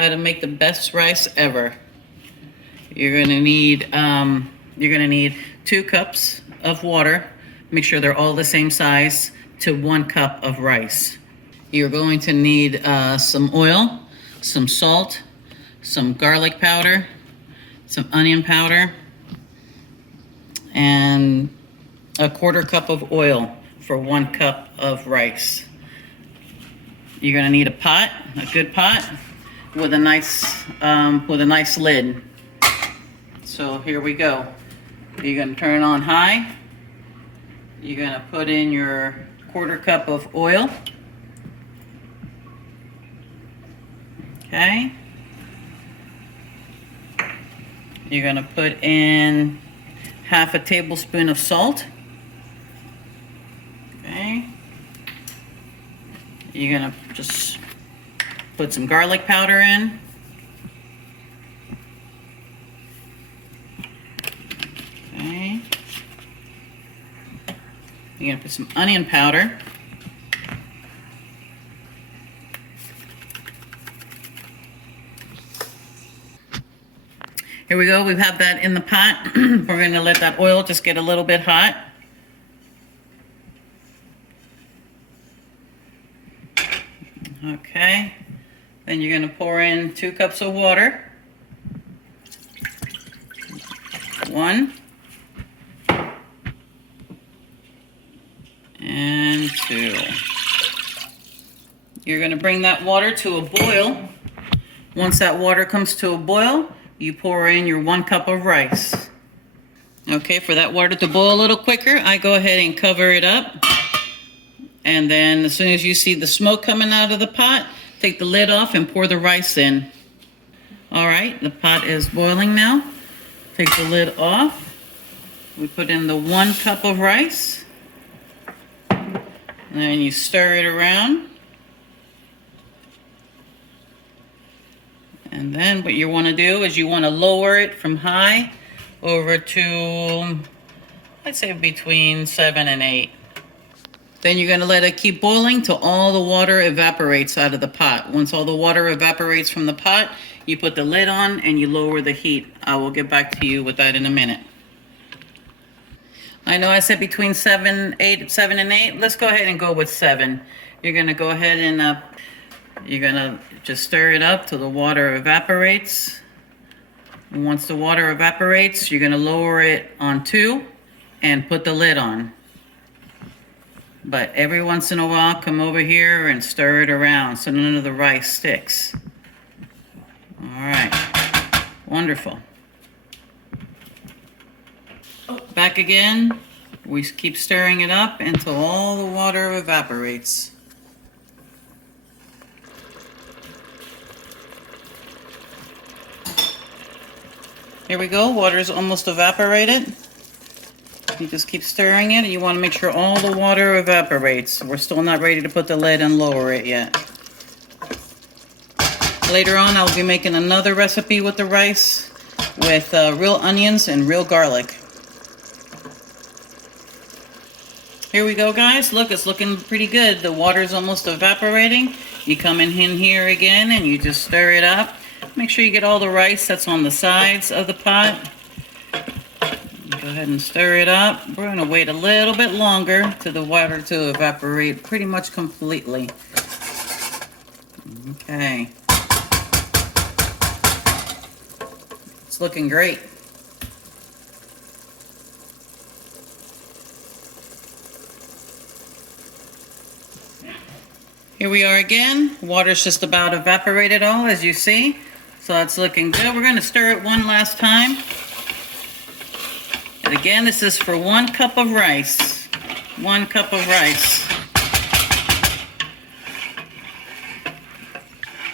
how to make the best rice ever. You're gonna need 2 cups of water. Make sure they're all the same size to 1 cup of rice. You're going to need some oil, some salt, some garlic powder, some onion powder, and a 1/4 cup of oil for 1 cup of rice. You're gonna need a pot, a good pot, with a nice lid. So here we go. You're gonna turn it on high. You're gonna put in your 1/4 cup of oil. Okay. You're gonna put in 1/2 tablespoon of salt. Okay. You're gonna just put some garlic powder in. Okay. You're gonna put some onion powder. Here we go, we have that in the pot. We're gonna let that oil just get a little bit hot. Okay, then you're gonna pour in 2 cups of water. 1 and 2. You're gonna bring that water to a boil. Once that water comes to a boil, you pour in your 1 cup of rice. Okay, for that water to boil a little quicker, I go ahead and cover it up. And then as soon as you see the smoke coming out of the pot, take the lid off and pour the rice in. All right, the pot is boiling now. Take the lid off. We put in the 1 cup of rice. And then you stir it around. And then what you want to do is you want to lower it from high over to, I'd say between 7 and 8. Then you're going to let it keep boiling till all the water evaporates out of the pot. Once all the water evaporates from the pot, you put the lid on and you lower the heat. I will get back to you with that in a minute. I know I said between 7 and 8. Let's go ahead and go with 7. You're going to go ahead and you're going to just stir it up till the water evaporates. And once the water evaporates, you're going to lower it on 2 and put the lid on. But every once in a while, come over here and stir it around so none of the rice sticks. All right, wonderful. Back again, we keep stirring it up until all the water evaporates. Here we go, water's almost evaporated. You just keep stirring it, and you want to make sure all the water evaporates. We're still not ready to put the lid and lower it yet. Later on, I'll be making another recipe with the rice with real onions and real garlic. Here we go, guys. Look, it's looking pretty good. The water's almost evaporating. You come in here again, and you just stir it up. Make sure you get all the rice that's on the sides of the pot. Go ahead and stir it up. We're going to wait a little bit longer for the water to evaporate pretty much completely. Okay. It's looking great. Here we are again. Water's just about evaporated all, as you see. So it's looking good. We're going to stir it one last time. And again, this is for 1 cup of rice. 1 cup of rice.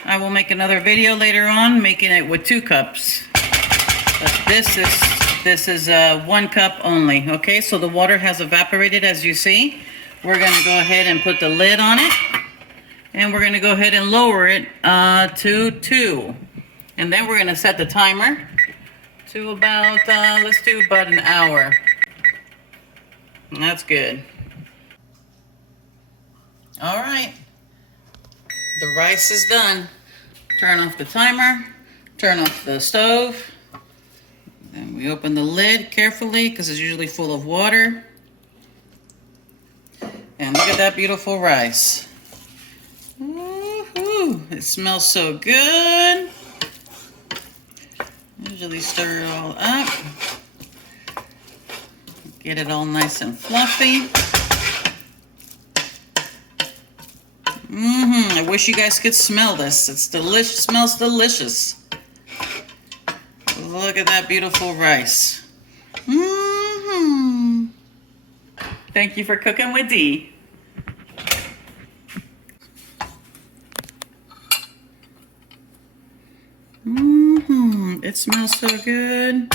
I will make another video later on making it with 2 cups. But this is 1 cup only. Okay, so the water has evaporated, as you see. We're going to go ahead and put the lid on it. And we're going to go ahead and lower it to 2. And then we're going to set the timer to about, let's do about an hour. And that's good. All right. The rice is done. Turn off the timer, turn off the stove. Then we open the lid carefully because it's usually full of water. And look at that beautiful rice. Woo-hoo. It smells so good. Usually stir it all up. Get it all nice and fluffy. I wish you guys could smell this. It's delicious. Smells delicious. Look at that beautiful rice. Thank you for cooking with Dee. It smells so good.